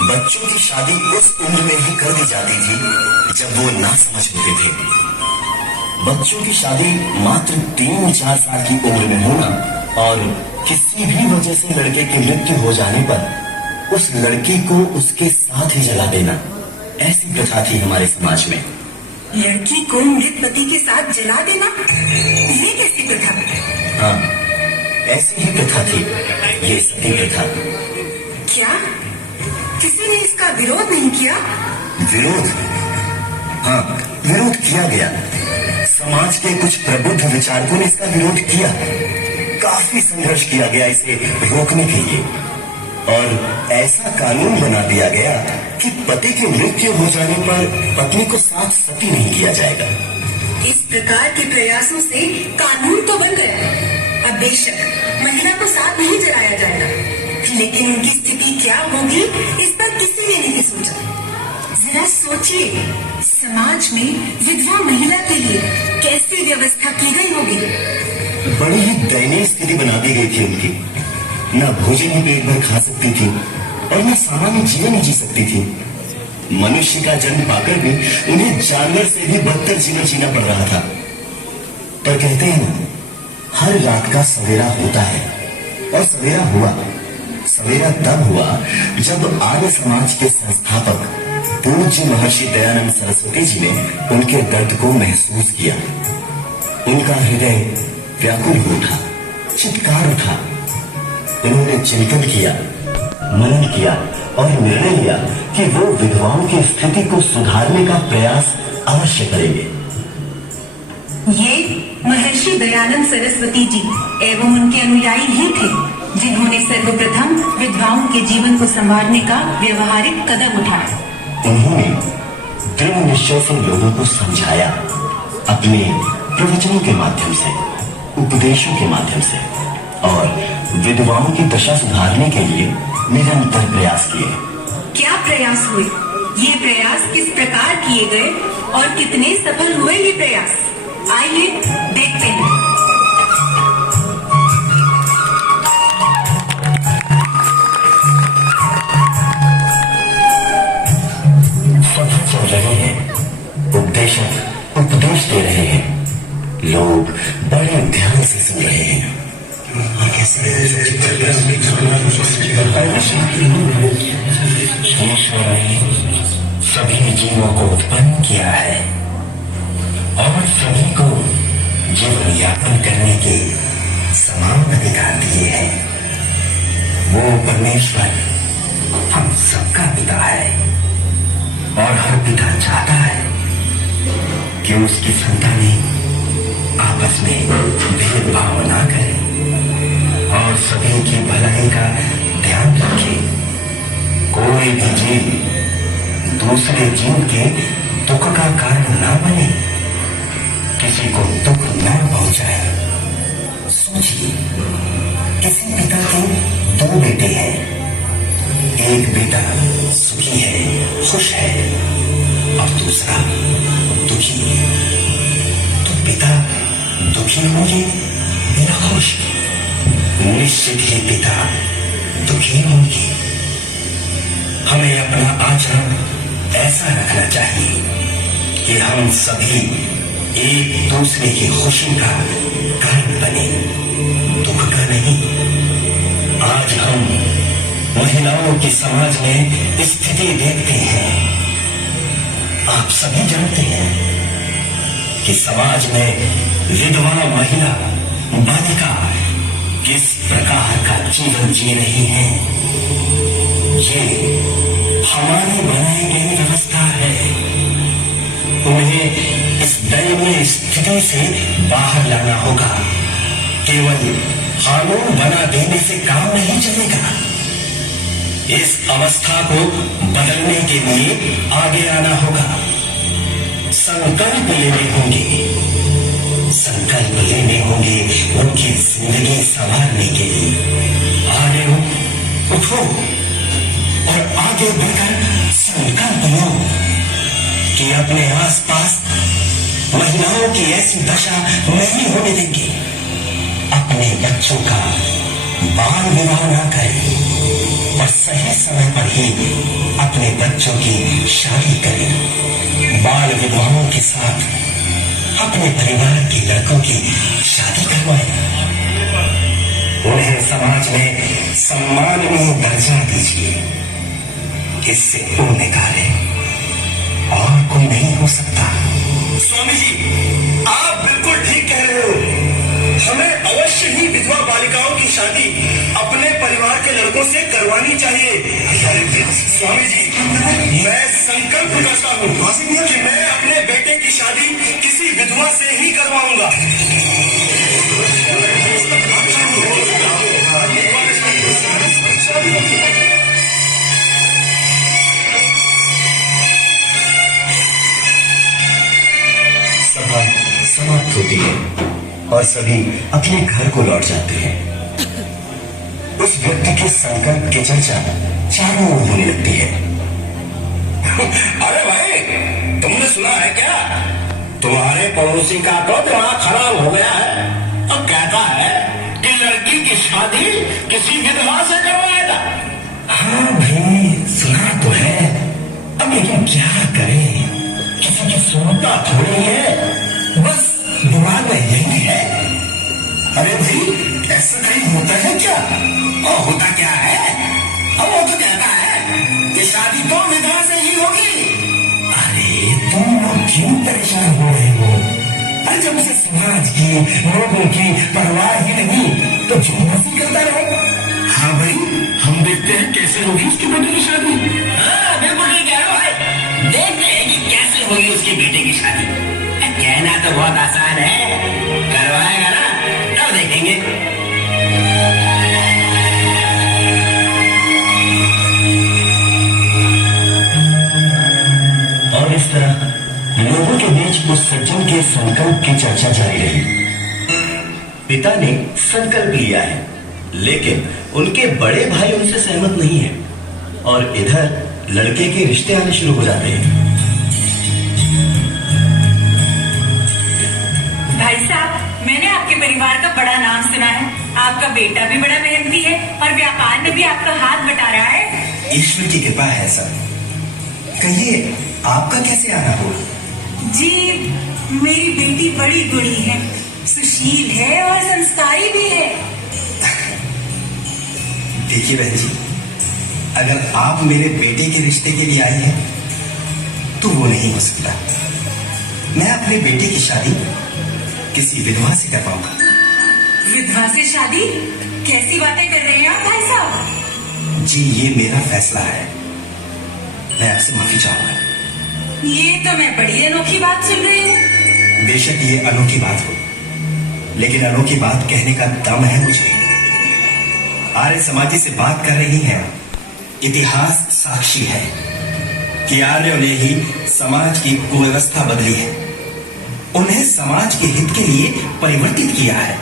बच्चों की शादी उस उम्र में ही कर दी जाती थी जब वो ना समझ होते थे। बच्चों की शादी मात्र 3-4 साल की उम्र में होना और किसी भी वजह से लड़के की मृत्यु हो जाने पर उस लड़की को उसके साथ ही जला देना, ऐसी प्रथा थी हमारे समाज में। लड़की को मृत पति के साथ जला देना, ये कैसी प्रथा? हाँ, ऐसी ही प्रथा थी, ये सती प्रथा। क्या किसी ने इसका विरोध नहीं किया? विरोध? हाँ, विरोध किया गया। समाज के कुछ प्रबुद्ध विचारकों ने इसका विरोध किया। काफी संघर्ष किया गया इसे रोकने के लिए, और ऐसा कानून बना दिया गया कि पति की मृत्यु हो जाने पर पत्नी को साथ सती नहीं किया जाएगा। इस प्रकार के प्रयासों से कानून तो बन गया। अब बेशक महिला को साथ नहीं जलाया जाएगा, लेकिन उनकी स्थिति क्या होगी इस पर किसी ने नहीं सोचा। जरा सोचिए, समाज में विधवा महिला के लिए कैसी व्यवस्था की गई होगी। बड़ी ही दयनीय स्थिति बना दी गई थी उनकी। न भोजन ही पेट भर खा सकती थी और न सामान्य जीवन ही जी सकती थी। मनुष्य का जन्म पाकर भी उन्हें जानवर से भी बदतर जीवन जीना पड़ रहा था। पर कहते हैं ना, हर रात का सवेरा होता है, और सवेरा हुआ। सवेरा तब हुआ जब आर्य समाज के संस्थापक पूज्य महर्षि दयानंद सरस्वती जी ने उनके दर्द को महसूस किया। उनका हृदय व्याकुल हो उठा, चित्कार उठा। उन्होंने चिंतन किया, मनन किया और निर्णय लिया कि वो विधवाओं की स्थिति को सुधारने का प्रयास अवश्य करेंगे। ये महर्षि दयानंद सरस्वती जी एवं उनके अनुयायी ही थे जिन्होंने सर्वप्रथम विधवाओं के जीवन को संवारने का व्यवहारिक कदम उठाया। उन्होंने दृढ़ निश्चय से लोगों को समझाया, अपने प्रवचनों के माध्यम से, उपदेशों के माध्यम से, और विधवाओं की दशा सुधारने के लिए निरंतर प्रयास किए। क्या प्रयास हुए? ये प्रयास किस प्रकार किए गए और कितने सफल हुए ये प्रयास? आइए देखते हैं। सफल चल रहे हैं, उपदेशक उपदेश दे रहे हैं, लोग बड़े ध्यान से सुन रहे हैं। ईश्वर ने सभी जीवों को उत्पन्न किया है और सभी को जीवन यापन करने के समान अधिकार दिए हैं। वो परमेश्वर हम सबका पिता है, और हर पिता चाहता है कि उसकी संतानें आपस में भेदभाव ना करें और सभी की भलाई का ध्यान रखें। कोई भी जीव दूसरे जीव के दुख का कारण ना बने, किसी को दुख न पहुंचाए। सोचिए, किसी पिता के 2 बेटे हैं। एक बेटा सुखी है, खुश है, और दूसरा दुखी है। तो पिता दुखी होंगे या खुश? निश्चित ही पिता दुखी होंगे। हमें अपना आचरण ऐसा रखना चाहिए कि हम सभी एक दूसरे की खुशी का कारण बने, दुख का नहीं। आज हम महिलाओं की समाज में स्थिति देखते हैं। आप सभी जानते हैं कि समाज में विधवा महिला, बालिका किस प्रकार का जीवन जी रही है। ये हमारी बनाई गई व्यवस्था है। उन्हें इस दयनीय स्थिति से बाहर लाना होगा। केवल कानून बना देने से काम नहीं चलेगा। इस अवस्था को बदलने के लिए आगे आना होगा। संकल्प लेने होंगे, संकल्प लेने होंगे उनकी जिंदगी संवारने के लिए। आगे उठो और आगे बढ़कर संकल्प लो कि अपने आसपास महिलाओं की ऐसी दशा नहीं होने देंगे। अपने बच्चों का बाल विवाह ना करें, और सही समय पर ही अपने बच्चों की शादी करें। बाल विधवाओं के साथ अपने परिवार के लड़कों की शादी करवाएं। उन्हें समाज में सम्माननीय दर्जा दीजिए। इससे पुण्य कार्य और कोई नहीं हो सकता। स्वामी जी, आप बिल्कुल ठीक कह रहे हो। हमें अवश्य ही विधवा बालिकाओं की शादी अपने परिवार के लड़कों से करवानी चाहिए। स्वामी जी, मैं संकल्प करता हूँ कि मैं अपने बेटे की शादी किसी विधवा से ही करवाऊंगा। सभा समाप्त होती है और सभी अपने घर को लौट जाते हैं। उस व्यक्ति के संकल्प की चर्चा चारों ओर होने लगती है। अरे भाई, तुमने सुना है क्या? तुम्हारे पड़ोसी का तो दिमाग खराब हो गया है और कहता है कि लड़की की शादी किसी विधवा से करवाएगा। हाँ भाई, सुना तो है। अब लेकिन क्या करें, किसी की सुनता थोड़ी है, बस दिमाग में यही है। अरे भाई, ऐसा कहीं होता है क्या? और होता क्या है? अब वो तो कहता है कि शादी तो विधवा से ही होगी। अरे तुम लोग क्यों परेशान हो रहे हो? अरे जब उसे समाज की, लोगों की परवाह ही नहीं तो जो मर्जी करता रहो। हाँ भाई, हम देखते हैं कैसे होगी उसके बेटे की शादी। हाँ, बिल्कुल ठीक कह रहे हो भाई। देखते हैं कि कैसे होगी उसके बेटे की शादी। कहना तो बहुत आसान है, करवाएगा ना तब देखेंगे। और इस तरह लोगों के बीच उस सज्जन के संकल्प की चर्चा जारी रही। पिता ने संकल्प लिया है, लेकिन उनके बड़े भाई उनसे सहमत नहीं है और इधर लड़के के रिश्ते आने शुरू हो जाते हैं। भाई साहब, मैंने आपके परिवार का बड़ा नाम सुना है। आपका बेटा भी बड़ा मेहनती है और व्यापार में भी आपका हाथ बटा रहा है। ईश्वर की कृपा है सर। कहिए, आपका कैसे आना हुआ? जी, मेरी बेटी बड़ी गुणी है, सुशील है और संस्कारी भी है। देखिए बहन जी, अगर आप मेरे बेटे के रिश्ते के लिए आई हैं, तो वो नहीं हो सकता। मैं अपने बेटे की शादी किसी विधवा से करवाऊंगा। विधवा से शादी? कैसी बातें कर रहे हैं आप भाई साहब? जी, ये मेरा फैसला है। मैं आपसे माफी चाहूंगा। ये तो मैं बड़ी अनोखी बात सुन रही हूँ। बेशक ये अनोखी बात हो, लेकिन अनोखी बात कहने का दम है मुझे। आर्य समाजी से बात कर रही हैं, इतिहास साक्षी है कि आर्यों ने ही समाज की कुव्यवस्था बदली है, उन्हें समाज के हित के लिए परिवर्तित किया है।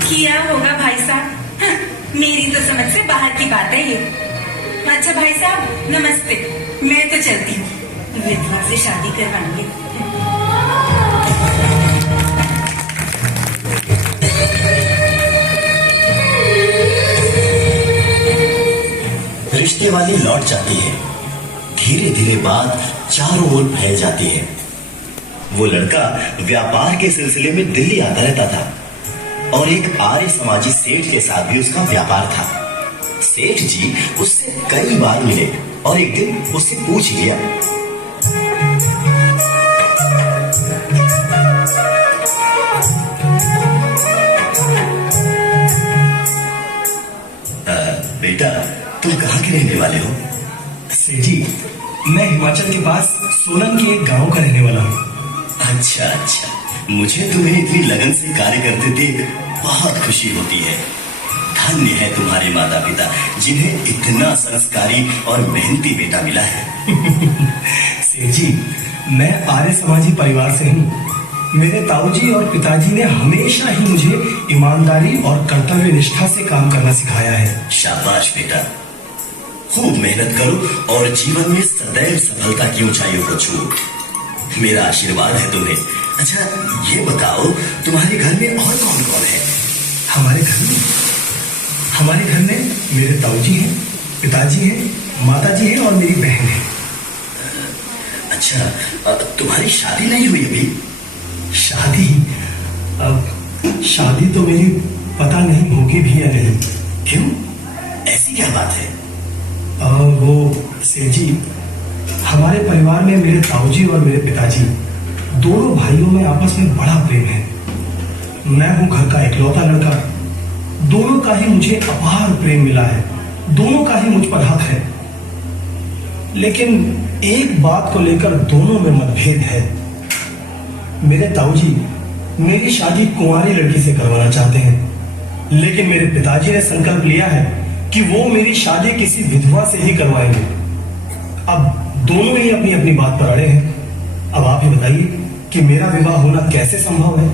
किया होगा भाई साहब। हाँ, मेरी तो समझ से बाहर की बात है ये। अच्छा भाई साहब, नमस्ते। मैं तो चलती हूँ, विधवा से शादी करवाएंगे। रिश्ते वाली लौट जाती है। धीरे धीरे बात चारों ओर फैल जाती है। वो लड़का व्यापार के सिलसिले में दिल्ली आता रहता था और एक आर्य समाजी सेठ के साथ भी उसका व्यापार था। सेठ जी उससे कई बार मिले और एक दिन उससे पूछ लिया, बेटा तुम कहाँ के रहने वाले हो? सेठ जी, मैं हिमाचल के पास सोलन के एक गांव का रहने वाला हूँ। अच्छा अच्छा, मुझे तुम्हें इतनी लगन से कार्य करते देख बहुत खुशी होती है। धन्य है तुम्हारे माता पिता जिन्हें इतना संस्कारी और मेहनती बेटा मिला है। सेठ जी, मैं आर्य समाजी परिवार से हूँ। मेरे ताऊजी और पिताजी ने हमेशा ही मुझे ईमानदारी और कर्तव्य निष्ठा से काम करना सिखाया है। शाबाश बेटा, खूब मेहनत करो और जीवन में सदैव सफलता की ऊंचाइयों को छूओ। मेरा आशीर्वाद है तुम्हें। अच्छा ये बताओ, तुम्हारे घर में और कौन कौन है? हमारे घर में हमारे घर में मेरे ताऊजी हैं, पिताजी हैं, माताजी हैं और मेरी बहन है। अच्छा, तुम्हारी शादी नहीं हुई अभी? शादी? अब शादी तो मेरी पता नहीं होगी भी या नहीं। क्यों, ऐसी क्या बात है? वो सेठ जी, हमारे परिवार में मेरे ताऊजी और मेरे पिताजी दोनों भाइयों में आपस में बड़ा प्रेम है। मैं हूं घर का इकलौता लड़का, दोनों का ही मुझे अपार प्रेम मिला है, दोनों का ही मुझ पर हक है। लेकिन एक बात को लेकर दोनों में मतभेद है। मेरे ताऊजी मेरी शादी कुंवारी लड़की से करवाना चाहते हैं, लेकिन मेरे पिताजी ने संकल्प लिया है कि वो मेरी शादी किसी विधवा से ही करवाएंगे। अब दोनों ही अपनी अपनी बात पर अड़े हैं। अब आप ही बताइए कि मेरा विवाह होना कैसे संभव है?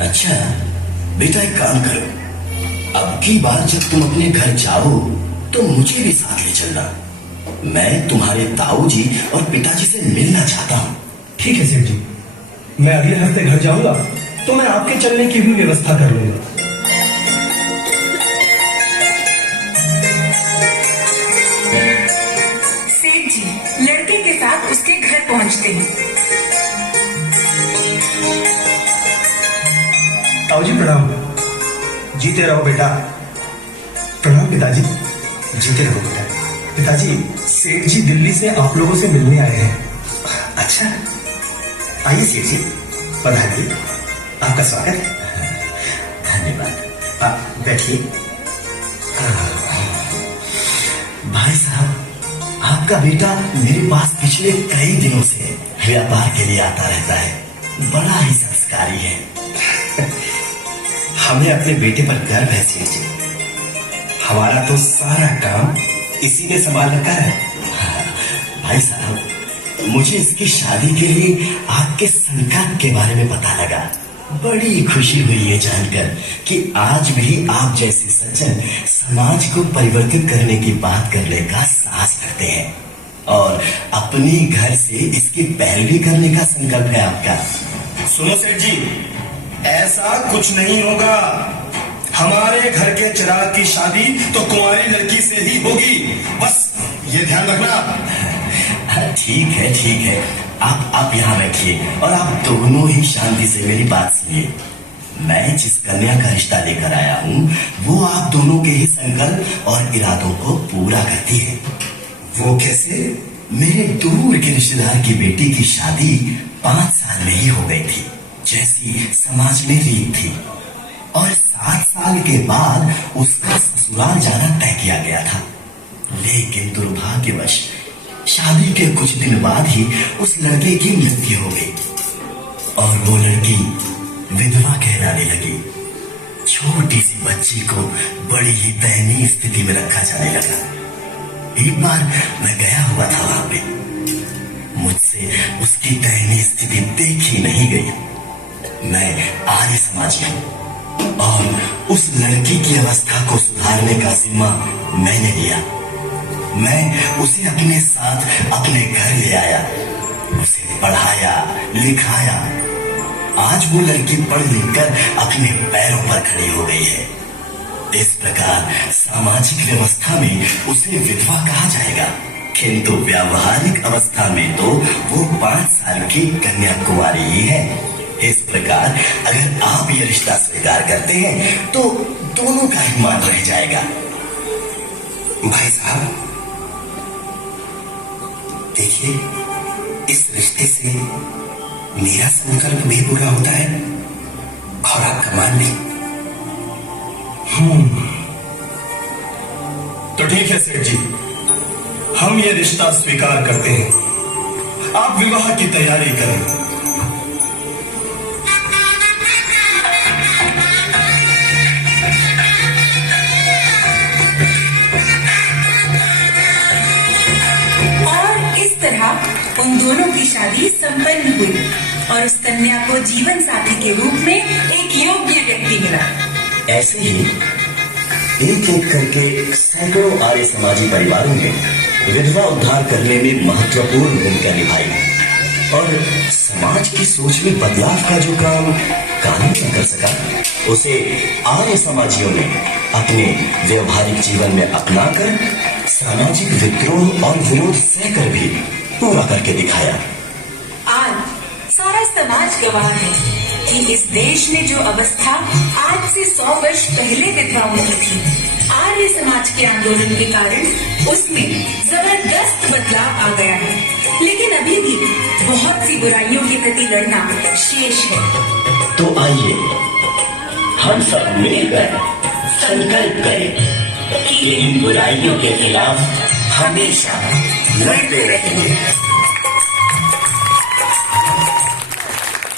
अच्छा बेटा, एक काम करो, अब की बार जब तुम अपने घर जाओ तो मुझे भी साथ ले चलना। मैं तुम्हारे ताऊजी और पिताजी से मिलना चाहता हूँ। ठीक है सेठ जी, मैं अगले हफ्ते घर जाऊंगा तो मैं आपके चलने की भी व्यवस्था कर लूंगा। सेठ जी लड़के के साथ उसके घर पहुंचते हैं। ताऊजी प्रणाम। जीते रहो बेटा। प्रणाम पिताजी। जीते रहो बेटा। पिताजी, सेठ जी दिल्ली से आप लोगों से मिलने आए हैं। अच्छा, आइए सेठ जी, पधारिए, आपका स्वागत है। धन्यवाद। बैठिए। भाई साहब, आपका बेटा मेरे पास पिछले कई दिनों से व्यापार के लिए आता रहता है, बड़ा ही संस्कारी है। हमें अपने बेटे पर गर्व है सेठ जी। हमारा तो सारा काम इसी ने संभाल रखा है। भाई साहब, मुझे इसकी शादी के लिए आपके संकल्प के बारे में पता लगा। बड़ी खुशी हुई ये जानकर कि आज भी आप जैसे सज्जन समाज को परिवर्तित करने की बात करने का साहस करते हैं और अपने घर से इसकी पैरवी करने का संकल्प है आपका। सुनो सेठ जी, ऐसा कुछ नहीं होगा। हमारे घर के चिराग की शादी तो कुंवारी लड़की से ही होगी, बस ये ध्यान रखना। ठीक है, ठीक है, आप यहाँ बैठिए और आप दोनों ही शांति से मेरी बात सुनिए। मैं जिस कन्या का रिश्ता लेकर आया हूँ वो आप दोनों के ही संकल्प और इरादों को पूरा करती है। वो कैसे? मेरे दूर के रिश्तेदार की बेटी की शादी 5 साल में ही हो गई थी, जैसी समाज में रीत थी, और 7 साल के बाद उसका ससुराल जाना तय किया गया था। लेकिन दुर्भाग्यवश शादी के कुछ दिन बाद ही उस लड़के की मृत्यु हो गई और वो लड़की विधवा कहलाने लगी। छोटी सी बच्ची को बड़ी ही दयनीय स्थिति में रखा जाने लगा। एक बार मैं गया हुआ था वहां पे, मुझसे उसकी दयनीय स्थिति देखी नहीं गई। मैं आर्य समाज में हूं और उस लड़की की अवस्था को सुधारने का जिम्मा मैंने लिया। मैं उसे अपने साथ अपने घर ले आया, उसे पढ़ाया लिखाया। आज वो लड़की पढ़ लिख कर अपने पैरों पर खड़ी हो गई है। इस प्रकार सामाजिक व्यवस्था में उसे विधवा कहा जाएगा, किंतु व्यावहारिक अवस्था में तो वो 5 साल की कन्या कुंवारी ही है। इस प्रकार अगर आप ये रिश्ता स्वीकार करते हैं तो दोनों का ही मान रह जाएगा। भाई साहब देखिए, इस रिश्ते से मेरा संकल्प भी पूरा होता है और आपका मान भी। तो ठीक है सेठ जी, हम ये रिश्ता स्वीकार करते हैं। आप विवाह की तैयारी करें। उन दोनों की शादी संपन्न हुई और उस कन्या को जीवन साथी के रूप में एक योग्य व्यक्ति मिला। ऐसे ही एक एक करके सैकड़ों आर्य समाजी परिवारों ने विधवा उद्धार करने में महत्वपूर्ण भूमिका निभाई और समाज की सोच में बदलाव का जो काम कानून न कर सका उसे आर्य समाजियों ने अपने व्यवहारिक जीवन में अपनाकर सामाजिक विद्रोह और विरोध सहकर भी पूरा करके दिखाया। आज सारा समाज गवाह है कि इस देश में जो अवस्था आज से 100 वर्ष पहले विधवाओं की थी, आर्य समाज के आंदोलन के कारण उसमें जबरदस्त बदलाव आ गया है। लेकिन अभी भी बहुत सी बुराइयों के प्रति लड़ना शेष है। तो आइए हम सब मिलकर संकल्प करें कि इन बुराइयों के खिलाफ हमेशा लड़ते रहेंगे।